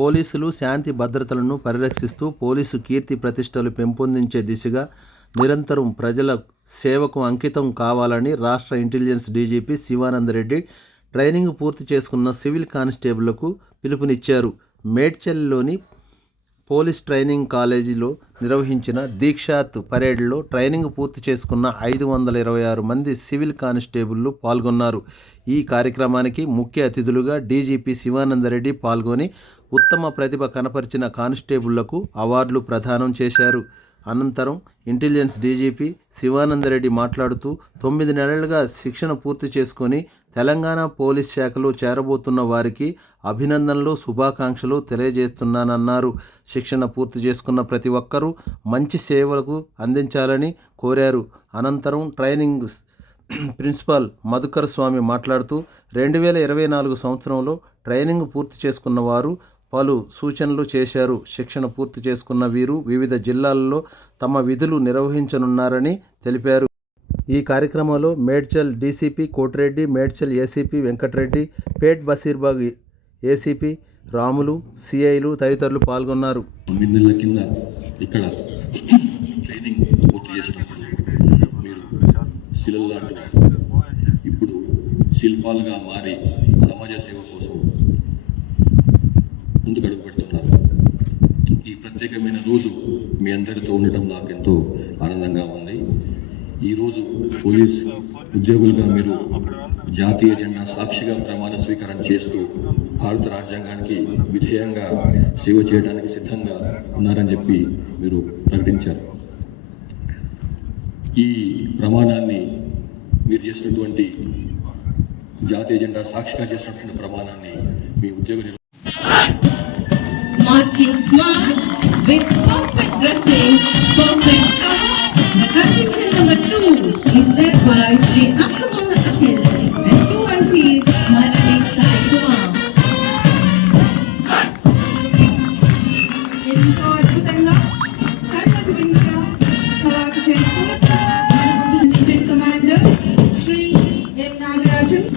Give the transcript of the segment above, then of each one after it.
పోలీసులు శాంతి భద్రతలను పరిరక్షిస్తూ పోలీసు కీర్తి ప్రతిష్టలు పెంపొందించే దిశగా నిరంతరం ప్రజల సేవకు అంకితం కావాలని రాష్ట్ర ఇంటెలిజెన్స్ డీజీపీ శివానందరెడ్డి ట్రైనింగ్ పూర్తి చేసుకున్న సివిల్ కానిస్టేబుళ్లకు పిలుపునిచ్చారు. మేడ్చల్లోని పోలీస్ ట్రైనింగ్ కాలేజీలో నిర్వహించిన దీక్షాత్ పరేడ్లో ట్రైనింగ్ పూర్తి చేసుకున్న 526 మంది సివిల్ కానిస్టేబుళ్లు పాల్గొన్నారు. ఈ కార్యక్రమానికి ముఖ్య అతిథులుగా డీజీపీ శివానందరెడ్డి పాల్గొని ఉత్తమ ప్రతిభ కనపరిచిన కానిస్టేబుళ్లకు అవార్డులు ప్రదానం చేశారు. అనంతరం ఇంటెలిజెన్స్ డీజీపీ శివానందరెడ్డి మాట్లాడుతూ 9 నెలలుగా శిక్షణ పూర్తి చేసుకొని తెలంగాణ పోలీస్ శాఖలో చేరబోతున్న వారికి అభినందనలు, శుభాకాంక్షలు తెలియజేస్తున్నానన్నారు. శిక్షణ పూర్తి చేసుకున్న ప్రతి ఒక్కరూ మంచి సేవలకు అందించాలని కోరారు. అనంతరం ట్రైనింగ్ ప్రిన్సిపాల్ మధుకర్ స్వామి మాట్లాడుతూ 2024 సంవత్సరంలో ట్రైనింగ్ పూర్తి చేసుకున్న వారు పలు సూచనలు చేశారు. శిక్షణ పూర్తి చేసుకున్న వీరు వివిధ జిల్లాల్లో తమ విధులు నిర్వహించనున్నారని తెలిపారు. ఈ కార్యక్రమంలో మేడ్చల్ డీసీపీ కోటిరెడ్డి, మేడ్చల్ ఏసీపీ వెంకటరెడ్డి, పేట్ బషీర్బాగ్ ఏసీపీ రాములు, సిఐలు తదితరులు పాల్గొన్నారు. 9 నెలల కింద ఇక్కడ ట్రైనింగ్ పూర్తి చేసినప్పుడు మీరు శిలలు లాంటి ఇప్పుడు శిల్పాలుగా మారి సమాజ సేవ కోసం ముందుకు అడుగు పెడుతున్నారు. ఈ ప్రత్యేకమైన రోజు మీ అందరితో ఉండటం నాకు ఎంతో ఆనందంగా ఉంది. ఈరోజు పోలీస్ ఉద్యోగులుగా మీరు జాతీయ జెండా సాక్షిగా ప్రమాణ స్వీకారం చేస్తూ భారత రాజ్యాంగానికి విధేయంగా సేవ చేయడానికి సిద్ధంగా ఉన్నారని చెప్పి మీరు ప్రకటించారు. ఈ ప్రమాణాన్ని మీరు చేసినటువంటి జాతీయ జెండా సాక్షిగా చేసినటువంటి ప్రమాణాన్ని మీ ఉద్యోగులు marching smart with perfect dressing, perfect cover. The contingent number 2 is led by Shri Akkumar Akhil and 2 is Marani Sai Kumar. ఎంతో అద్భుతంగా కర్ణకు వెనుక కవాకు చేస్తూ మన ముందు commander Shri M Nagarajan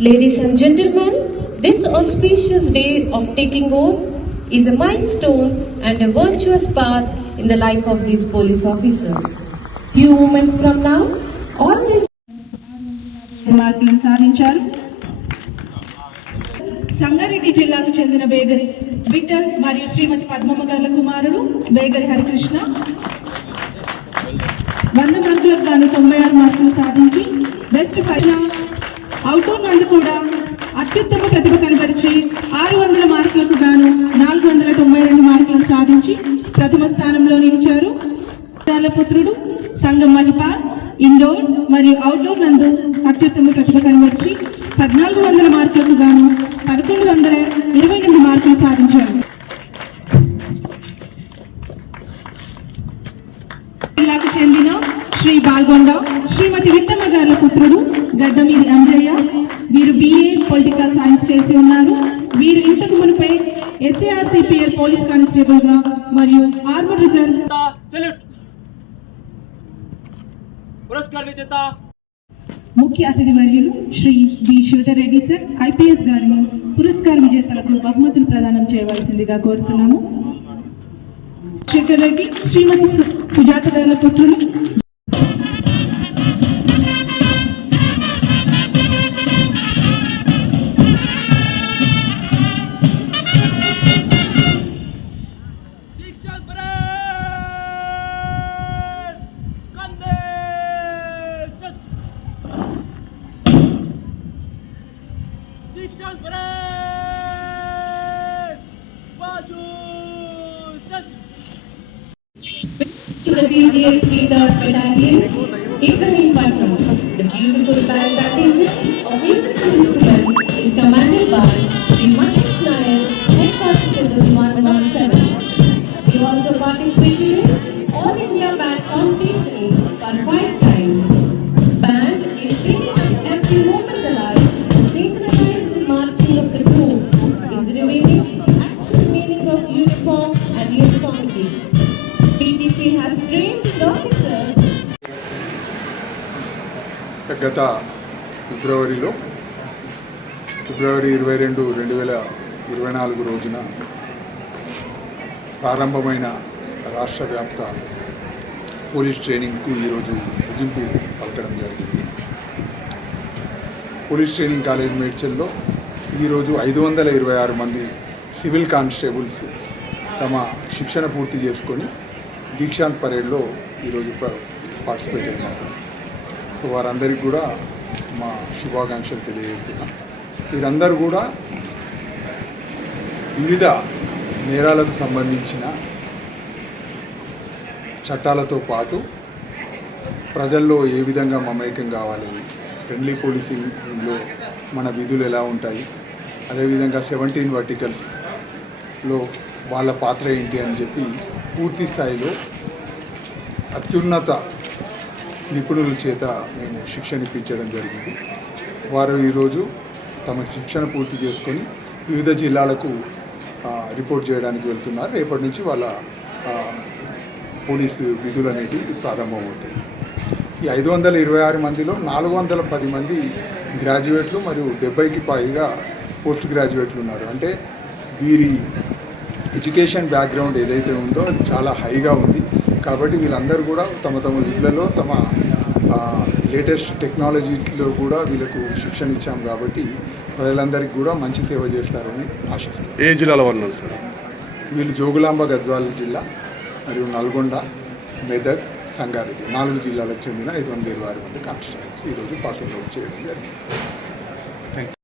Ladies and gentlemen, this auspicious day of taking oath is a milestone and a virtuous path in the life of these police officers. Few moments from now, all these మార్కులను సాధించారు. సంగారెడ్డి జిల్లాకు చెందిన బేగరి విఠల్ మరియు శ్రీమతి పద్మమ్మ గారి కుమారుడు బేగరి హరికృష్ణ 100 మార్కులకు గాను 96 మార్కులు సాధించి బెస్ట్ ఫైవ్ అవుట్డోర్ నందు కూడా అత్యుత్తమ ప్రతిభ కనబరిచి 600 మార్కులకు గాను 492 మార్కులను సాధించి ప్రథమ స్థానంలో నిలిచారు. పుత్రుడు సంగం మహిపాల్ ఇండోర్ మరియు అవుట్డోర్ నందు అత్యుత్తమ ప్రతిభ కనబరిచి 1400 మార్కులకు గాను 1128 మార్కులు సాధించారు. జిల్లాకు చెందిన శ్రీ బాల్గొండ శ్రీమతి విట్టమ్మ గారి పుత్రుడు గడ్డమీది అంజయ్య, వీరు BA పొలిటికల్ సైన్స్ చేసి ఉన్నారు. వీరు ఇంతకు మునిపై SARCPL పోలీస్ కానిస్టేబుల్ గా మరియు ఆర్మర్ రిజర్వ్ ముఖ్య అతిథి వర్యులు Shri B Shivadhar Reddy sir IPS గారిని పురస్కార విజేతలకు బహుమతులు ప్రదానం చేయవలసిందిగా కోరుతున్నాము. శేఖర్ రెడ్డి శ్రీమతి సుజాత గారి పుత్రులు Dikshant parade! Baju! To the DGL 3rd Battalion, Ibrahim Patna, the beautiful band contingent of musical instruments is commanded by Sri Mahesh Nair, Head Constable 117. He also participated in All India Band Competition for 5 times. Band is bringing every moment alive, synchronized marching of the troops is revealing actual meaning of uniform and uniformity. PTC has trained its officers. గత ఫిబ్రవరి 22, 2024 రోజున ప్రారంభమైన రాష్ట్ర వ్యాప్త police ట్రైనింగ్కు ఈరోజు ముగింపు పలకడం జరిగింది. Police training college మేడ్చల్లో ఈరోజు 526 మంది సివిల్ కానిస్టేబుల్స్ తమ శిక్షణ పూర్తి చేసుకొని దీక్షాంత్ పరేడ్లో ఈరోజు పార్టిసిపేట్ అయినారు. సో వారందరికీ కూడా మా శుభాకాంక్షలు తెలియజేస్తున్నాం. వీరందరూ కూడా వివిధ నేరాలకు సంబంధించిన చట్టాలతో పాటు ప్రజల్లో ఏ విధంగా మమేకం కావాలని, ఫ్రెండ్లీ పోలీసింగ్లో మన విధులు ఎలా ఉంటాయి, అదేవిధంగా 17 వర్టికల్స్లో వాళ్ళ పాత్ర ఏంటి అని చెప్పి పూర్తి స్థాయిలో అత్యున్నత నిపుణుల చేత మేము శిక్షణ ఇప్పించడం జరిగింది. వారు ఈరోజు తమ శిక్షణ పూర్తి చేసుకొని వివిధ జిల్లాలకు రిపోర్ట్ చేయడానికి వెళ్తున్నారు. రేపటి నుంచి వాళ్ళ పోలీసు విధులు అనేవి ప్రారంభమవుతాయి. ఈ 526 మందిలో 410 మంది గ్రాడ్యుయేట్లు మరియు 70కి పైగా పోస్ట్ గ్రాడ్యుయేట్లు ఉన్నారు. అంటే వీరి ఎడ్యుకేషన్ బ్యాక్గ్రౌండ్ ఏదైతే ఉందో అది చాలా హైగా ఉంది. కాబట్టి వీళ్ళందరూ కూడా తమ విధులలో తమ లేటెస్ట్ టెక్నాలజీస్లో కూడా వీళ్ళకు శిక్షణ ఇచ్చాం. కాబట్టి ప్రజలందరికీ కూడా మంచి సేవ చేస్తారని ఆశిస్తారు. ఏ జిల్లాలో ఉన్నారు సార్? వీళ్ళు జోగులాంబ గద్వాల జిల్లా మరియు నల్గొండ, మెదక్, సంగారెడ్డి 4 జిల్లాలకు చెందిన 526 మంది కానిస్టేబుల్స్ ఈరోజు పాసింగ్ అవుట్ చేయడం జరిగింది.